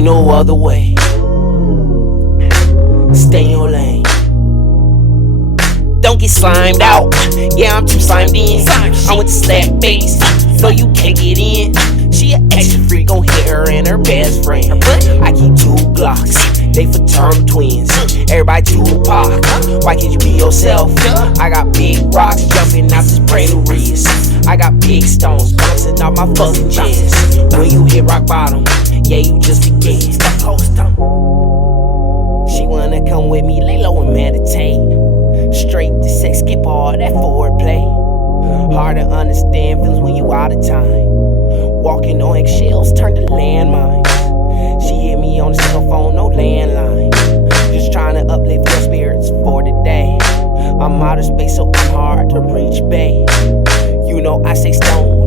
ain't no other way. Stay in your lane. Don't get slimed out. Yeah, I'm too slimed in. I went to slap bass, so you can't get in. She an extra freak, gon' hit her and her best friend. I keep 2 Glocks, they fraternal twins. Everybody Tupac, why can't you be yourself? I got big rocks jumping out this brand new wrist. I got big stones bouncing off my fucking chest. When you hit rock bottom, yeah, you just a guess. She wanna come with me, lay low and meditate. Straight to sex, skip all that foreplay. Hard to understand feelings when you out of time. Walking on eggshells, turn to landmines. She hit me on the cell phone, no landline. Just trying to uplift your spirits for today. I'm out of space, so I'm hard to reach, babe. You know I say stone